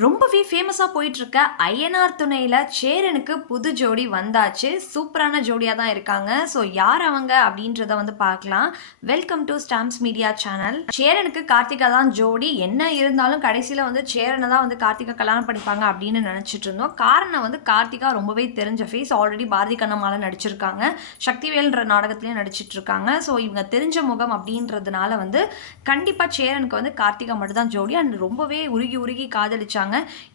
ரொம்பவே ஃபேமஸா போயிட்டுருக்க ஐயனார் துணையில சேரனுக்கு புது ஜோடி வந்தாச்சு. சூப்பரான ஜோடியா தான் இருக்காங்க. ஸோ யார் அவங்க அப்படின்றத வந்து பார்க்கலாம். Welcome to stamps media channel. சேரனுக்கு கார்த்திகா தான் ஜோடி. என்ன இருந்தாலும் கடைசியில வந்து சேரனை தான் வந்து கார்த்திகா கல்யாணம் பண்ணிப்பாங்க அப்படின்னு நினைச்சிட்டு இருந்தோம். காரணம் வந்து கார்த்திகா ரொம்பவே தெரிஞ்ச ஃபேஸ். ஆல்ரெடி பாரதி கண்ணம்மால நடிச்சிருக்காங்க. சக்திவேல்ன்ற நாடகத்திலயும் நடிச்சிட்டு இருக்காங்க. ஸோ இவங்க தெரிஞ்ச முகம் அப்படின்றதுனால வந்து கண்டிப்பா சேரனுக்கு வந்து கார்த்திகா மட்டும் தான் ஜோடி. அண்ட் ரொம்பவே உருகி உருகி காதலிச்சாங்க.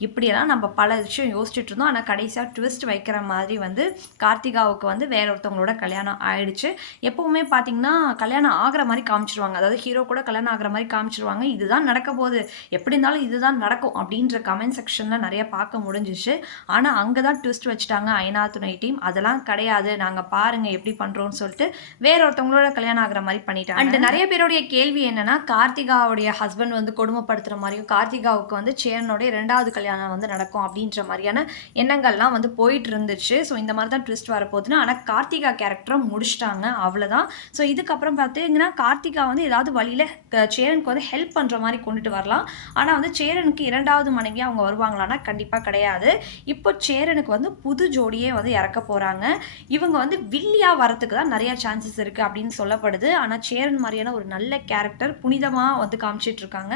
இப்படியெல்லாம் நம்ம பல விஷயம் யோசிச்சுட்டு இருந்தோம். ஆனால் கடைசியாக ட்விஸ்ட் வைக்கிற மாதிரி வந்து கார்த்திகாவுக்கு வந்து வேற ஒருத்தவங்களோட கல்யாணம் ஆயிடுச்சு. எப்பவுமே பார்த்தீங்கன்னா கல்யாணம் ஆகிற மாதிரி காமிச்சிருவாங்க. அதாவது ஹீரோ கூட கல்யாணம் ஆகிற மாதிரி காமிச்சிருவாங்க. இதுதான் நடக்க போகுது, எப்படி இருந்தாலும் இதுதான் நடக்கும் அப்படின்ற கமெண்ட் செக்ஷனில் நிறைய பார்க்க முடிஞ்சிச்சு. ஆனால் அங்கே தான் ட்விஸ்ட் வச்சுட்டாங்க ஐயனார் துணை டீம். அதெல்லாம் கிடையாது, நாங்கள் பாருங்க எப்படி பண்ணுறோம்னு சொல்லிட்டு வேற ஒருத்தவங்களோட கல்யாணம் ஆகிற மாதிரி பண்ணிட்டாங்க. அண்ட் நிறைய பேருடைய கேள்வி என்னன்னா, கார்த்திகாவுடைய ஹஸ்பண்ட் வந்து கொடுமைப்படுத்துகிற மாதிரியும் கார்த்திகாவுக்கு வந்து சேரனோட ரெண்டாவது கல்யாணம் வந்து நடக்கும் அப்படின்ற மாதிரியான எண்ணங்கள்லாம் வந்து போயிட்டு இருந்துச்சு. ஸோ இந்த மாதிரி தான் ட்விஸ்ட் வரப்போகுதுன்னு. ஆனால் கார்த்திகா கேரக்டரை முடிச்சிட்டாங்க, அவ்வளோதான். ஸோ இதுக்கப்புறம் பார்த்தீங்கன்னா கார்த்திகா வந்து ஏதாவது வழியில் சேரனுக்கு வந்து ஹெல்ப் பண்ணுற மாதிரி கொண்டுட்டு வரலாம். ஆனால் வந்து சேரனுக்கு இரண்டாவது மனைவியாக அவங்க வருவாங்களான்னா கண்டிப்பாக கிடையாது. இப்போ சேரனுக்கு வந்து புது ஜோடியே வந்து இறக்க போகிறாங்க. இவங்க வந்து வில்லியா வரத்துக்கு தான் நிறைய சான்சஸ் இருக்குது அப்படின்னு சொல்லப்படுது. ஆனால் சேரன் மாதிரியான ஒரு நல்ல கேரக்டர் புனிதமாக வந்து காமிச்சிட்டு இருக்காங்க.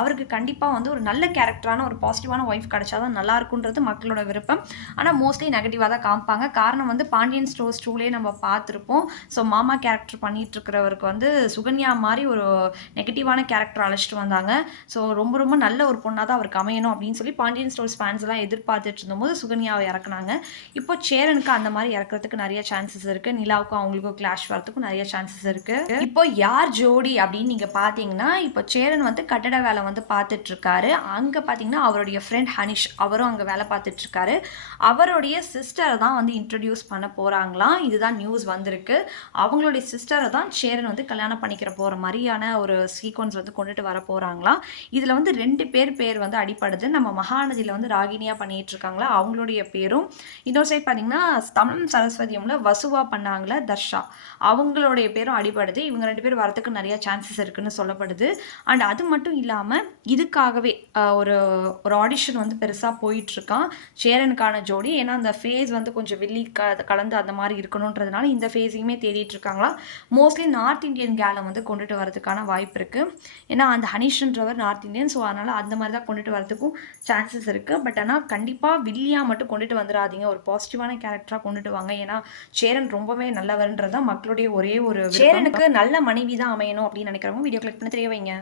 அவருக்கு கண்டிப்பாக வந்து ஒரு நல்ல கேரக்டரான ஒரு பாசிட்டிவான ஒய்ஃப் கிடைச்சா தான் நல்லா இருக்குன்றது மக்களோட விருப்பம். ஆனால் மோஸ்ட்லி நெகட்டிவாக தான் காமிப்பாங்க. காரணம் வந்து பாண்டியன் ஸ்டோர்ஸ் 2லேயே நம்ம பார்த்துருப்போம். ஸோ மாமா கேரக்டர் பண்ணிட்டு இருக்கிறவருக்கு வந்து சுகன்யா மாதிரி ஒரு நெகட்டிவான கேரக்டர் அழைச்சிட்டு வந்தாங்க. ஸோ ரொம்ப ரொம்ப நல்ல ஒரு பொண்ணாக தான் அவருக்கு அமையணும் அப்படின்னு சொல்லி பாண்டியன் ஸ்டோர்ஸ் ஃபேன்ஸ் எல்லாம் எதிர்பார்த்துட்டு இருந்தபோது சுகன்யாவை இறக்குனாங்க. இப்போ சேரனுக்கு அந்த மாதிரி இறக்குறதுக்கு நிறைய சான்சஸ் இருக்குது. நிலாவுக்கும் அவங்களுக்கும் கிளாஷ் வரதுக்கும் நிறைய சான்சஸ் இருக்குது. இப்போ யார் ஜோடி அப்படின்னு நீங்கள் பார்த்தீங்கன்னா, இப்போ சேரன் வந்து கட்டட வேலை வந்து பார்த்துட்டு இருக்காரு. அங்கே பார்த்தீங்கன்னா அவருடைய ஃப்ரெண்ட் ஹனிஷ், அவரும் அங்கே வேலை பார்த்துட்ருக்காரு. அவருடைய சிஸ்டரை தான் வந்து இன்ட்ரடியூஸ் பண்ண போகிறாங்களாம். இதுதான் நியூஸ் வந்திருக்கு. அவங்களுடைய சிஸ்டரை தான் சேரன் வந்து கல்யாணம் பண்ணிக்கிற போகிற மாதிரியான ஒரு சீக்வன்ஸ் வந்து கொண்டுட்டு வர போகிறாங்களாம். இதில் வந்து 2 பேர் வந்து அடிப்படுது. நம்ம மகாநதியில் வந்து ராகினியாக பண்ணிகிட்டு இருக்காங்களா, அவங்களுடைய பேரும், இன்னொரு சைட் பார்த்தீங்கன்னா தமிழ் சரஸ்வதியம்ல வசுவா பண்ணாங்களா தர்ஷா, அவங்களுடைய பேரும் அடிப்படுது. இவங்க 2 பேர் வரத்துக்கு நிறைய சான்சஸ் இருக்குன்னு சொல்லப்படுது. அண்ட் அது மட்டும் இல்லாமல் இதுக்காகவே ஒரு ஒரு ஆடிஷன் வந்து பெருசாக போயிட்டுருக்கான் சேரனுக்கான ஜோடி. ஏன்னா அந்த ஃபேஸ் வந்து கொஞ்சம் வெள்ளி கலந்து அந்த மாதிரி இருக்கணுன்றதுனால இந்த ஃபேஸையுமே தேடிட்டு இருக்காங்களா. மோஸ்ட்லி நார்த் இந்தியன் கேலை வந்து கொண்டுட்டு வரதுக்கான வாய்ப்பு இருக்குது. ஏன்னா அந்த ஹனிஷ்ன்றவர் நார்த் இந்தியன். ஸோ அதனால் அந்த மாதிரி தான் கொண்டுட்டு வரதுக்கும் சான்சஸ் இருக்குது. பட் ஆனால் கண்டிப்பாக வில்லியாக மட்டும் கொண்டுட்டு வந்துடாதீங்க, ஒரு பாசிட்டிவான கேரக்டராக கொண்டுட்டு வாங்க. ஏன்னா சேரன் ரொம்பவே நல்லவர்ன்றது தான் மக்களுடைய ஒரே ஒரு. சேரனுக்கு நல்ல மனைவி தான் அமையணும் அப்படின்னு நினைக்கிறவங்க வீடியோ கிளிக் பண்ணி தெரிய வைங்க.